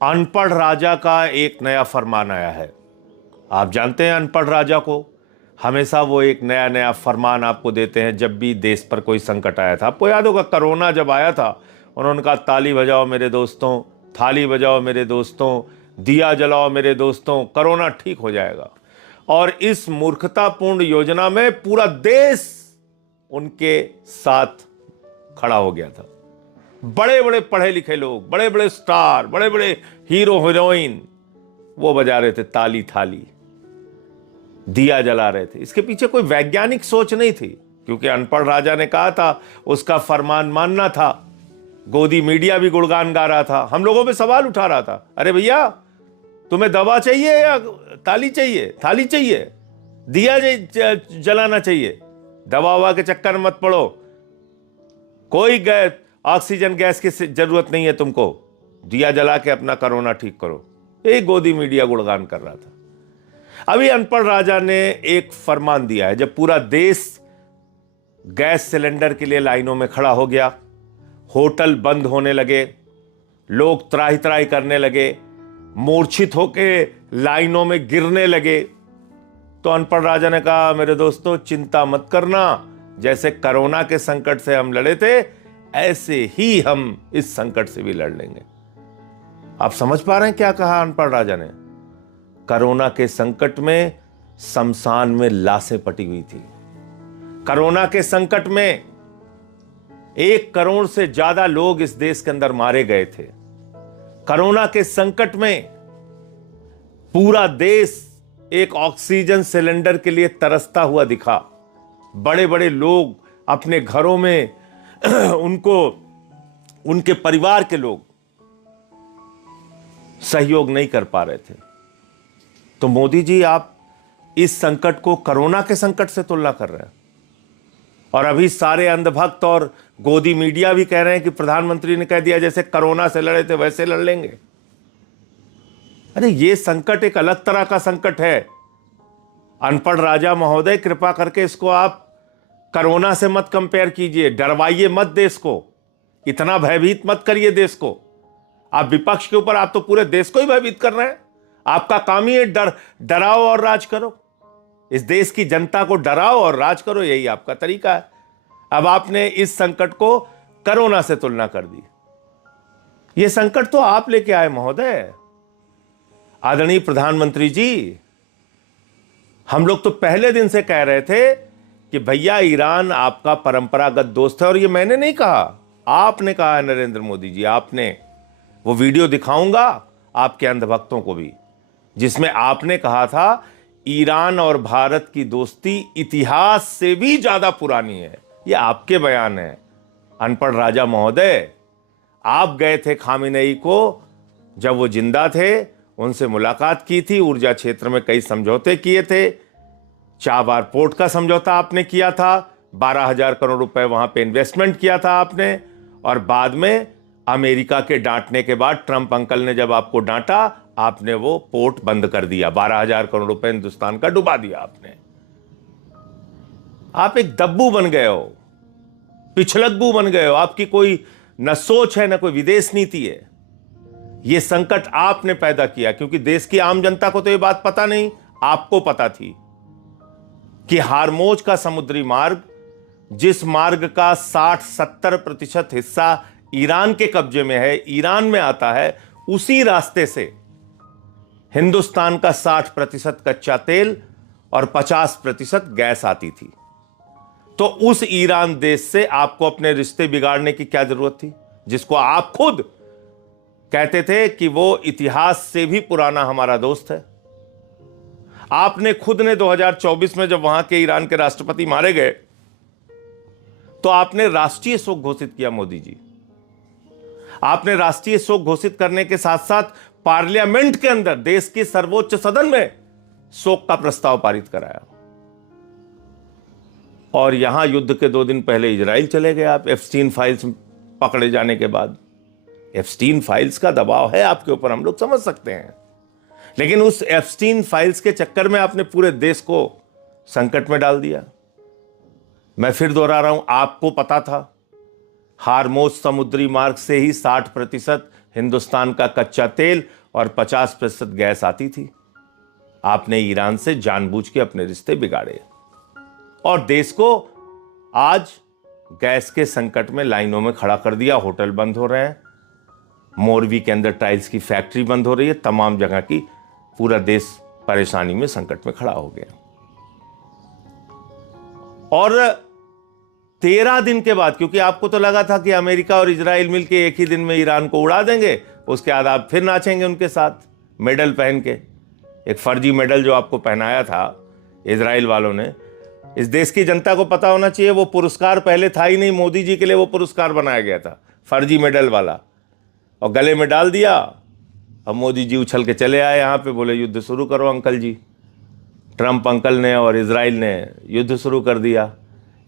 अनपढ़ राजा का एक नया फरमान आया है। आप जानते हैं अनपढ़ राजा को, हमेशा वो एक नया नया फरमान आपको देते हैं जब भी देश पर कोई संकट आया था। आपको याद होगा कोरोना जब आया था, उन्होंने कहा ताली बजाओ मेरे दोस्तों, थाली बजाओ मेरे दोस्तों, दिया जलाओ मेरे दोस्तों, कोरोना ठीक हो जाएगा। और इस मूर्खतापूर्ण योजना में पूरा देश उनके साथ खड़ा हो गया था। बड़े बड़े पढ़े लिखे लोग, बड़े बड़े स्टार, बड़े बड़े हीरो हीरोइन वो बजा रहे थे ताली थाली, दिया जला रहे थे। इसके पीछे कोई वैज्ञानिक सोच नहीं थी, क्योंकि अनपढ़ राजा ने कहा था, उसका फरमान मानना था। गोदी मीडिया भी गुणगान गा रहा था, हम लोगों पे सवाल उठा रहा था, अरे भैया तुम्हें दवा चाहिए या ताली चाहिए, थाली चाहिए, दिया जलाना चाहिए, दवा ववा के चक्कर मत पड़ो, कोई ऑक्सीजन गैस की जरूरत नहीं है तुमको, दिया जला के अपना कोरोना ठीक करो। ये गोदी मीडिया गुणगान कर रहा था। अभी अनपढ़ राजा ने एक फरमान दिया है, जब पूरा देश गैस सिलेंडर के लिए लाइनों में खड़ा हो गया, होटल बंद होने लगे, लोग त्राही त्राही करने लगे, मूर्छित होके लाइनों में गिरने लगे, तो अनपढ़ राजा ने कहा मेरे दोस्तों चिंता मत करना, जैसे कोरोना के संकट से हम लड़े थे ऐसे ही हम इस संकट से भी लड़ लेंगे। आप समझ पा रहे हैं क्या कहा अनपढ़ राजा ने? कोरोना के संकट में शमशान में लाशें पटी हुई थी। कोरोना के संकट में 1 करोड़ से ज्यादा लोग इस देश के अंदर मारे गए थे। कोरोना के संकट में पूरा देश एक ऑक्सीजन सिलेंडर के लिए तरसता हुआ दिखा। बड़े बड़े लोग अपने घरों में उनको, उनके परिवार के लोग सहयोग नहीं कर पा रहे थे। तो मोदी जी आप इस संकट को कोरोना के संकट से तुलना कर रहे हैं, और अभी सारे अंधभक्त और गोदी मीडिया भी कह रहे हैं कि प्रधानमंत्री ने कह दिया जैसे कोरोना से लड़े थे वैसे लड़ लेंगे। अरे ये संकट एक अलग तरह का संकट है। अनपढ़ राजा महोदय कृपा करके इसको आप कोरोना से मत कंपेयर कीजिए, डरवाइए मत देश को, इतना भयभीत मत करिए देश को। आप विपक्ष के ऊपर, आप तो पूरे देश को ही भयभीत कर रहे हैं। आपका काम ही है डराओ और राज करो, इस देश की जनता को डराओ और राज करो, यही आपका तरीका है। अब आपने इस संकट को कोरोना से तुलना कर दी। यह संकट तो आप लेके आए महोदय। आदरणीय प्रधानमंत्री जी, हम लोग तो पहले दिन से कह रहे थे कि भैया ईरान आपका परंपरागत दोस्त है, और ये मैंने नहीं कहा, आपने कहा है नरेंद्र मोदी जी, आपने। वो वीडियो दिखाऊंगा आपके अंधभक्तों को भी, जिसमें आपने कहा था ईरान और भारत की दोस्ती इतिहास से भी ज्यादा पुरानी है। ये आपके बयान है। अनपढ़ राजा महोदय, आप गए थे खामेनेई को, जब वो जिंदा थे, उनसे मुलाकात की थी, ऊर्जा क्षेत्र में कई समझौते किए थे, चाबार पोर्ट का समझौता आपने किया था, 12,000 करोड़ रुपए वहां पे इन्वेस्टमेंट किया था आपने, और बाद में अमेरिका के डांटने के बाद, ट्रंप अंकल ने जब आपको डांटा, आपने वो पोर्ट बंद कर दिया, 12,000 करोड़ रुपए हिंदुस्तान का डुबा दिया आपने। आप एक दब्बू बन गए हो, पिछलग्गू बन गए हो। आपकी कोई न सोच है न कोई विदेश नीति है। यह संकट आपने पैदा किया, क्योंकि देश की आम जनता को तो यह बात पता नहीं, आपको पता थी कि हार्मोज का समुद्री मार्ग, जिस मार्ग का 60-70% हिस्सा ईरान के कब्जे में है, ईरान में आता है, उसी रास्ते से हिंदुस्तान का 60% कच्चा तेल और 50% गैस आती थी। तो उस ईरान देश से आपको अपने रिश्ते बिगाड़ने की क्या जरूरत थी, जिसको आप खुद कहते थे कि वो इतिहास से भी पुराना हमारा दोस्त है। आपने खुद ने 2024 में जब वहां के ईरान के राष्ट्रपति मारे गए, तो आपने राष्ट्रीय शोक घोषित किया। मोदी जी, आपने राष्ट्रीय शोक घोषित करने के साथ साथ पार्लियामेंट के अंदर, देश के सर्वोच्च सदन में शोक का प्रस्ताव पारित कराया। और यहां युद्ध के 2 दिन पहले इजराइल चले गए आप, एप्स्टीन फाइल्स पकड़े जाने के बाद। एप्स्टीन फाइल्स का दबाव है आपके ऊपर, हम लोग समझ सकते हैं, लेकिन उस एप्स्टीन फाइल्स के चक्कर में आपने पूरे देश को संकट में डाल दिया। मैं फिर दोहरा रहा हूं, आपको पता था, हार्मोज समुद्री मार्ग से ही 60% हिंदुस्तान का कच्चा तेल और 50% गैस आती थी। आपने ईरान से जानबूझ के अपने रिश्ते बिगाड़े और देश को आज गैस के संकट में लाइनों में खड़ा कर दिया। होटल बंद हो रहे हैं, मोरवी के अंदर टाइल्स की फैक्ट्री बंद हो रही है, तमाम जगह की पूरा देश परेशानी में, संकट में खड़ा हो गया। और 13 दिन के बाद, क्योंकि आपको तो लगा था कि अमेरिका और इजराइल मिलकर एक ही दिन में ईरान को उड़ा देंगे, उसके बाद आप फिर नाचेंगे उनके साथ मेडल पहन के। एक फर्जी मेडल जो आपको पहनाया था इजराइल वालों ने, इस देश की जनता को पता होना चाहिए वो पुरस्कार पहले था ही नहीं, मोदी जी के लिए वो पुरस्कार बनाया गया था, फर्जी मेडल वाला, और गले में डाल दिया। अब मोदी जी उछल के चले आए यहाँ पे, बोले युद्ध शुरू करो अंकल जी। ट्रंप अंकल ने और इजराइल ने युद्ध शुरू कर दिया।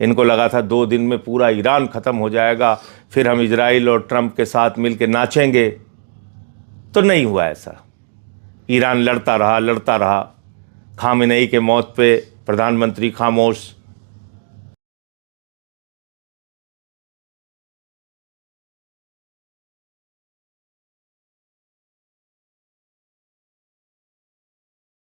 इनको लगा था 2 दिन में पूरा ईरान ख़त्म हो जाएगा, फिर हम इजराइल और ट्रंप के साथ मिलकर नाचेंगे। तो नहीं हुआ ऐसा। ईरान लड़ता रहा। खामेनेई के मौत पे प्रधानमंत्री खामोश,